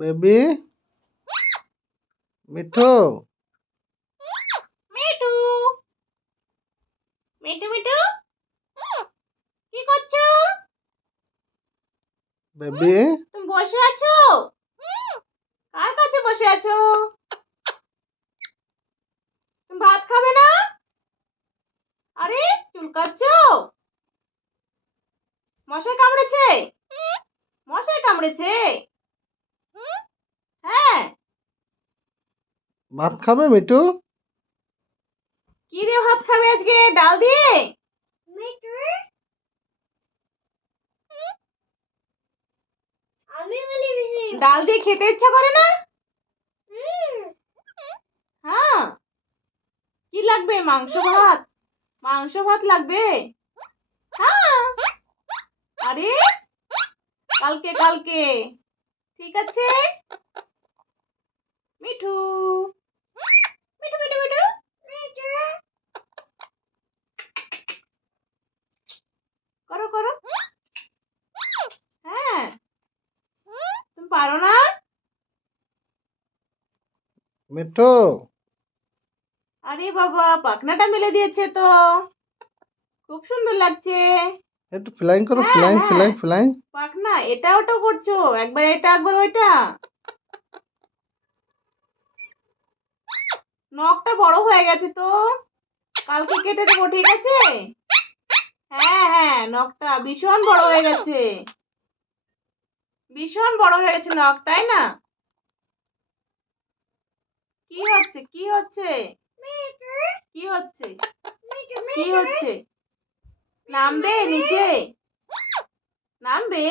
Baby Mithu Mithu Mithu Mithu কি করছো? Baby তুমি বসে আছো? কার কাছে বসে আছো? তুমি ভাত খাবে না? আরে চুলকাচ্ছো? মশাই কামড়েছে? মশাই কামড়েছে? হ্যাঁ। ভাত খাবে মিঠু? কি দিয়ে ভাত খাবে আজকে? ডাল দিয়ে? ডাল দিয়ে খেতে ইচ্ছা করে না? হ্যাঁ। কি লাগবে? মাংস ভাত? মাংস ভাত লাগবে? হ্যাঁ। আরে কালকে কালকে ঠিক আছে। মিঠু মিঠু মিঠু মিঠু করো করো। হ্যাঁ তুমি পারো না? মিঠু আরে বাবা পাখনাটা মেলে দিয়েছে তো, খুব সুন্দর লাগছে। একটু ফ্লাইং করো, হ্যাঁ ফ্লাইং হ্যাঁ ফ্লাইং ফ্লাইং। পাখনা এটা ওটা করছো, একবার এটা একবার ওইটা। নখটা বড় হয়ে গেছে তো, কালকে কেটে দেবো ঠিক আছে? হ্যাঁ হ্যাঁ নখটা ভীষণ বড় হয়ে গেছে, ভীষণ বড় হয়ে গেছে নখ, তাই না? কি হচ্ছে কি হচ্ছে? কি হচ্ছে কি হচ্ছে? নামবে নিচে? নামবে?